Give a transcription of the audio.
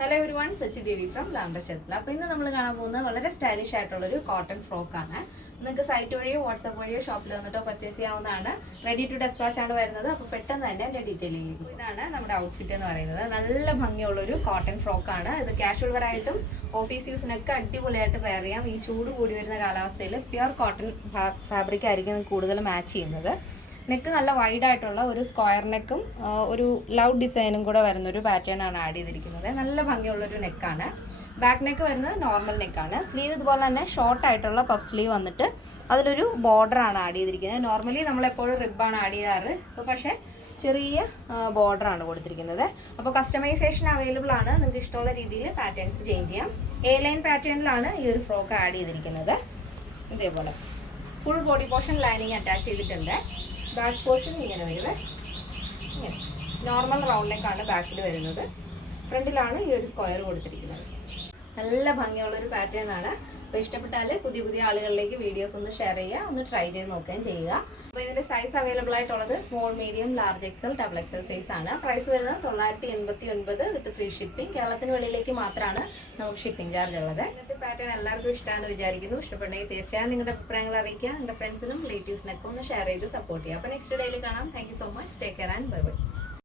Hello everyone, Sachi Devi from ലാംബർഷെത്തില. അപ്പോൾ ഇന്ന് നമ്മൾ കാണാൻ പോകുന്നത് വളരെ സ്റ്റൈലിഷ് ആയിട്ടുള്ളൊരു കോട്ടൺ ഫ്രോക്കാണ്. നിങ്ങൾക്ക് സൈറ്റ് വഴിയോ വാട്സാപ്പ് വഴിയോ ഷോപ്പിൽ വന്നിട്ടോ പർച്ചേസ് ചെയ്യാവുന്നതാണ്. റെഡി ടു ഡെസ്പാച്ച് ആണ് വരുന്നത്. അപ്പോൾ പെട്ടെന്ന് തന്നെ എൻ്റെ ഡീറ്റെയിൽ ചെയ്യും. ഇതാണ് നമ്മുടെ ഔട്ട്ഫിറ്റ് എന്ന് പറയുന്നത്. നല്ല ഭംഗിയുള്ളൊരു കോട്ടൺ ഫ്രോക്കാണ്. ഇത് കാഷ്വൽ വെയറായിട്ടും ഓഫീസ് യൂസിനൊക്കെ അടിപൊളിയായിട്ട് വെയർ ചെയ്യാം. ഈ ചൂട് കൂടി വരുന്ന കാലാവസ്ഥയിൽ പ്യുർ കോട്ടൺ ഫാബ്രിക് ആയിരിക്കും കൂടുതൽ മാച്ച് ചെയ്യുന്നത്. നെക്ക് നല്ല വൈഡായിട്ടുള്ള ഒരു സ്ക്വയർ നെക്കും ഒരു ലവ് ഡിസൈനും കൂടെ വരുന്നൊരു പാറ്റേൺ ആണ് ആഡ് ചെയ്തിരിക്കുന്നത്. നല്ല ഭംഗിയുള്ളൊരു നെക്കാണ്. ബാക്ക് നെക്ക് വരുന്നത് നോർമൽ നെക്കാണ്. സ്ലീവ് ഇതുപോലെ തന്നെ ഷോർട്ട് ആയിട്ടുള്ള പഫ് സ്ലീവ് വന്നിട്ട് അതിലൊരു ബോർഡറാണ് ആഡ് ചെയ്തിരിക്കുന്നത്. നോർമലി നമ്മളെപ്പോഴും റിബാണ് ആഡ് ചെയ്യാറ്, അപ്പോൾ പക്ഷേ ചെറിയ ബോർഡറാണ് കൊടുത്തിരിക്കുന്നത്. അപ്പോൾ കസ്റ്റമൈസേഷൻ അവൈലബിൾ ആണ്. നിങ്ങൾക്ക് ഇഷ്ടമുള്ള രീതിയിൽ പാറ്റേൺസ് ചേഞ്ച് ചെയ്യാം. എ ലൈൻ പാറ്റേണിലാണ് ഈ ഒരു ഫ്രോക്ക് ആഡ് ചെയ്തിരിക്കുന്നത്. ഇതേപോലെ full body portion lining attach ചെയ്തിട്ടുണ്ട്. ബാക്ക് പോർഷൻ ഇങ്ങനെ വരുന്നത് ഇങ്ങനെ നോർമൽ റൗണ്ട് നെക്കാണ് ബാക്കിൽ വരുന്നത്. ഫ്രണ്ടിലാണ് ഈ ഒരു സ്ക്വയർ കൊടുത്തിരിക്കുന്നത്. നല്ല ഭംഗിയുള്ളൊരു പാറ്റേൺ ആണ്. അപ്പോൾ ഇഷ്ടപ്പെട്ടാൽ പുതിയ പുതിയ ആളുകളിലേക്ക് വീഡിയോസ് ഒന്ന് ഷെയർ ചെയ്യുക, ഒന്ന് ട്രൈ ചെയ്ത് നോക്കുകയും ചെയ്യുക. അപ്പോൾ ഇതിൻ്റെ സൈസ് അവൈലബിൾ ആയിട്ടുള്ളത് small, medium, large XL, double XL size ആണ്. പ്രൈസ് വരുന്നത് 989 വിത്ത് ഫ്രീ ഷിപ്പിംഗ്. കേരളത്തിന് വെളിയിലേക്ക് മാത്രമാണ് നമുക്ക് ഷിപ്പിംഗ് ചാർജ് ഉള്ളത്. ഇന്നത്തെ പാറ്റേൺ എല്ലാവർക്കും ഇഷ്ടമാണെന്ന് വിചാരിക്കുന്നു. ഇഷ്ടപ്പെട്ടെങ്കിൽ തീർച്ചയായും നിങ്ങളുടെ അഭിപ്രായങ്ങൾ അറിയിക്കുക. നിങ്ങളുടെ ഫ്രണ്ട്സിനും റിലേറ്റീവ്സിനൊക്കെ ഒന്ന് ഷെയർ ചെയ്ത് സപ്പോർട്ട് ചെയ്യുക. അപ്പോൾ നെക്സ്റ്റ് ഡേയിൽ കാണാം. Thank you so much. Take care and bye bye.